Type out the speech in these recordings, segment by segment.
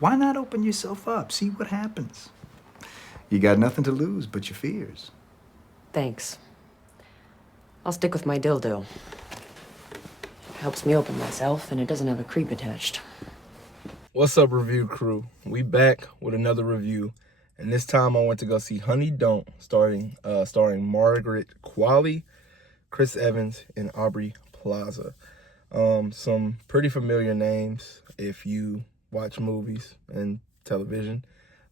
Why not open yourself up? See what happens. You got nothing to lose but your fears. Thanks. I'll stick with my dildo. Helps me open myself, and it doesn't have a creep attached. What's up, review crew? We back with another review, and this time I went to go see Honey Don't, starring Margaret Qualley, Chris Evans, and Aubrey Plaza. Some pretty familiar names if you watch movies and television.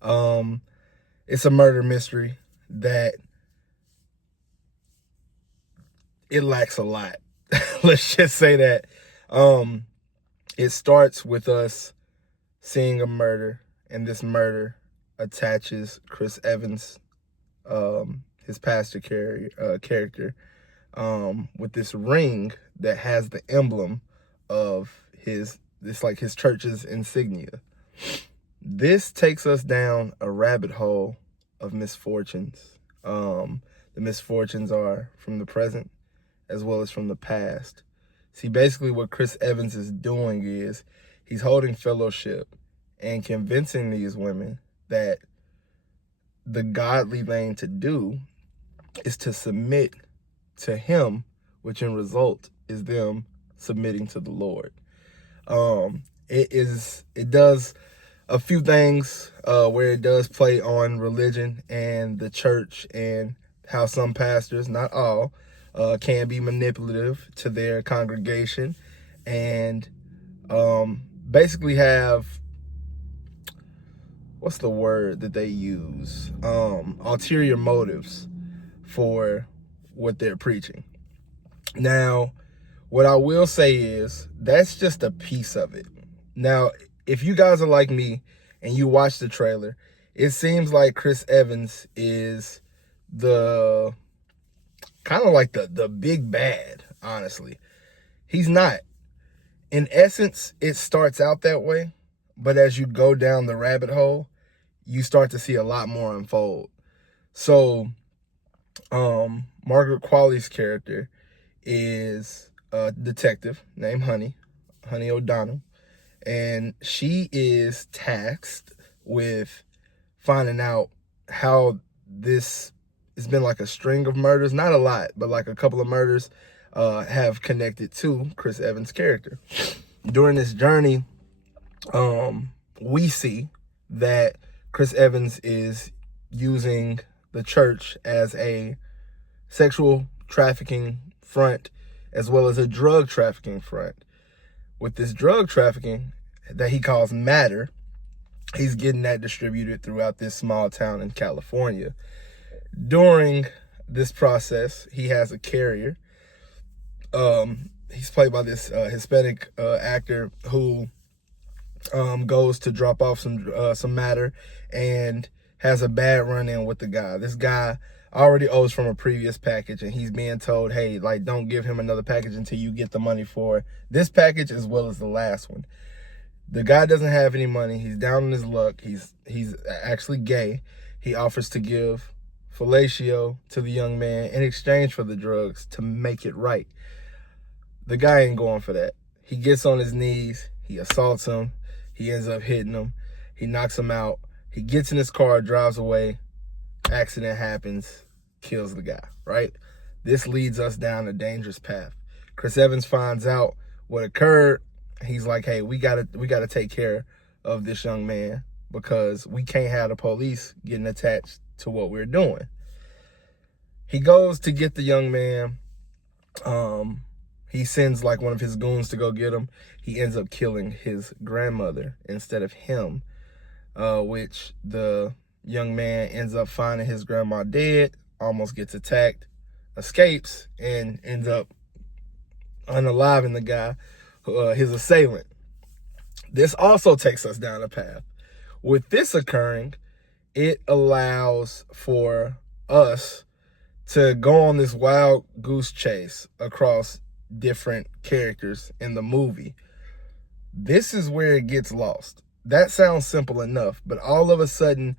It's a murder mystery that it lacks a lot. Let's just say that. It starts with us seeing a murder, and this murder attaches Chris Evans, his pastor character, with this ring that has the emblem of his church's insignia. This takes us down a rabbit hole of misfortunes. The misfortunes are from the present as well as from the past. See, basically what Chris Evans is doing is he's holding fellowship and convincing these women that the godly thing to do is to submit to him, which in result is them submitting to the Lord. It does a few things where it does play on religion and the church and how some pastors, not all, can be manipulative to their congregation and basically have, what's the word that they use? Ulterior motives for what they're preaching. Now, what I will say is that's just a piece of it. Now, if you guys are like me and you watch the trailer, it seems like Chris Evans is the kind of like the big bad, honestly. He's not. In essence, it starts out that way, but as you go down the rabbit hole, you start to see a lot more unfold. So, Margaret Qualley's character is a detective named Honey O'Donnell, and she is tasked with finding out how this it's been like a string of murders, not a lot, but like a couple of murders have connected to Chris Evans' character. During this journey, we see that Chris Evans is using the church as a sexual trafficking front as well as a drug trafficking front. With this drug trafficking that he calls matter, he's getting that distributed throughout this small town in California. During this process, he has a carrier. He's played by this Hispanic actor who goes to drop off some matter and has a bad run-in with the guy. This guy already owes from a previous package, and he's being told, hey, like, don't give him another package until you get the money for this package as well as the last one. The guy doesn't have any money. He's down on his luck. He's actually gay. He offers to give fellatio to the young man in exchange for the drugs to make it right. The guy ain't going for that. He gets on his knees. He assaults him. He ends up hitting him. He knocks him out. He gets in his car, drives away. Accident happens, kills the guy, right? This leads us down a dangerous path. Chris Evans finds out what occurred. He's like, hey, we gotta take care of this young man because we can't have the police getting attached to what we're doing. He goes to get the young man. He sends like one of his goons to go get him. He ends up killing his grandmother instead of him, which the young man ends up finding his grandma dead, almost gets attacked, escapes, and ends up unaliving the guy, his assailant. This also takes us down a path. With this occurring, it allows for us to go on this wild goose chase across different characters in the movie. This is where it gets lost. That sounds simple enough, but all of a sudden,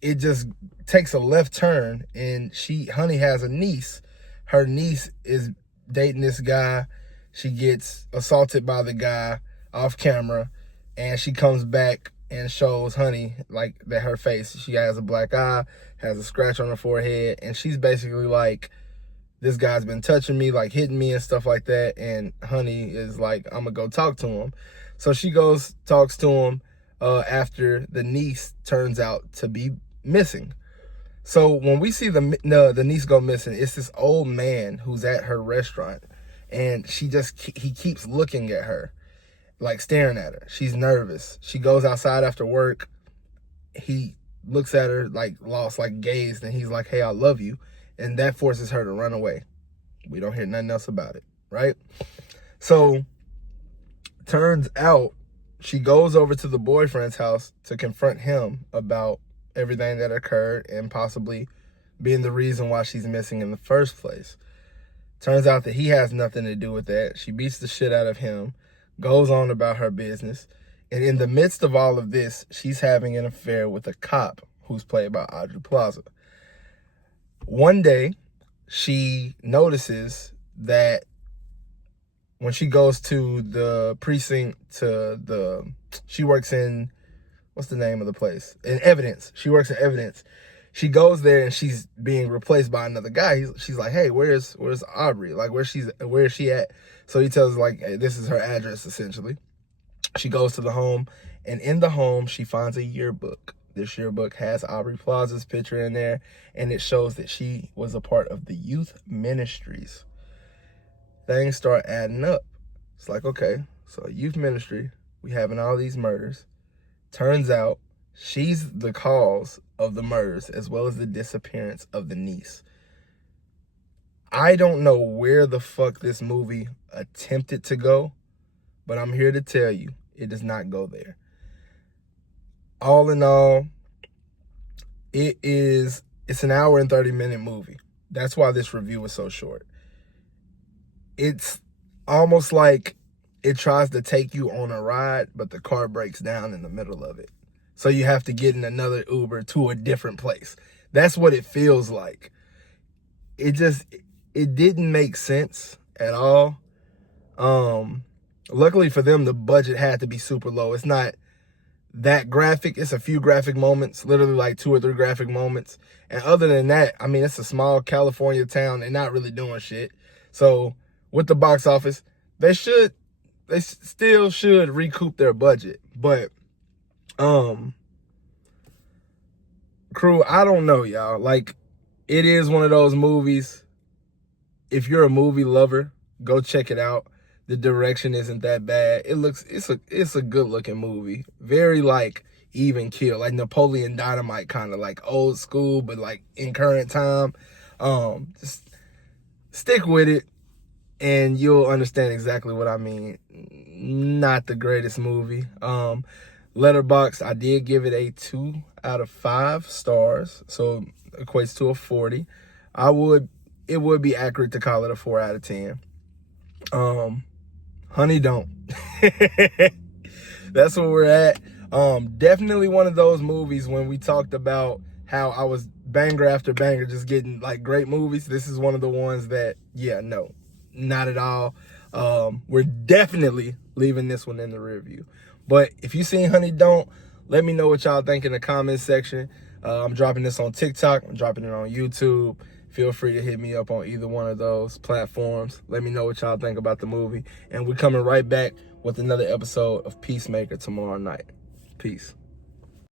it just takes a left turn, and Honey has a niece. Her niece is dating this guy. She gets assaulted by the guy off camera, and she comes back and shows Honey like that her face, she has a black eye, has a scratch on her forehead, and she's basically like, this guy's been touching me, like hitting me and stuff like that. And Honey is like, I'm gonna go talk to him. So she goes, talks to him after the niece turns out to be missing. So when we see the niece go missing, it's this old man who's at her restaurant, and he keeps looking at her, like staring at her. She's nervous. She goes outside after work. He looks at her like lost, like gazed, and he's like, hey, I love you. And that forces her to run away. We don't hear nothing else about it, right? So turns out she goes over to the boyfriend's house to confront him about everything that occurred and possibly being the reason why she's missing in the first place. Turns out that he has nothing to do with that. She beats the shit out of him, goes on about her business. And in the midst of all of this, she's having an affair with a cop who's played by Aubrey Plaza. One day, she notices that when she goes to the precinct, she works in, what's the name of the place? In evidence. She works in evidence. She goes there and she's being replaced by another guy. She's like, hey, where's Aubrey? Like, where is she at? So he tells her, like, hey, this is her address, essentially. She goes to the home, and in the home, she finds a yearbook. This yearbook has Aubrey Plaza's picture in there, and it shows that she was a part of the youth ministries. Things start adding up. It's like, okay, so youth ministry, we having all these murders. Turns out she's the cause of the murders as well as the disappearance of the niece. I don't know where the fuck this movie attempted to go, but I'm here to tell you, it does not go there. All in all, it's an hour and 30-minute movie. That's why this review was so short. It's almost like it tries to take you on a ride, but the car breaks down in the middle of it. So you have to get in another Uber to a different place. That's what it feels like. It didn't make sense at all. Luckily for them, the budget had to be super low. It's not that graphic. It's a few graphic moments, literally like 2 or 3 graphic moments. And other than that, I mean, it's a small California town. They're not really doing shit. So with the box office, they still should recoup their budget. But, crew, I don't know, y'all. Like, it is one of those movies. If you're a movie lover, go check it out. The direction isn't that bad. It's a good looking movie. Very like even keel, like Napoleon Dynamite, kind of like old school, but like in current time. Just stick with it and you'll understand exactly what I mean. Not the greatest movie. Letterboxd, I did give it a 2 out of 5 stars, so equates to a 40. It would be accurate to call it a 4 out of 10. Honey don't. That's where we're at. Definitely one of those movies when we talked about how I was banger after banger just getting like great movies. This is one of the ones that, yeah, no, not at all. We're definitely leaving this one in the review. But if you seen Honey Don't, let me know what y'all think in the comments section. I'm dropping this on TikTok. I'm dropping it on YouTube. Feel free to hit me up on either one of those platforms. Let me know what y'all think about the movie. And we're coming right back with another episode of Peacemaker tomorrow night. Peace.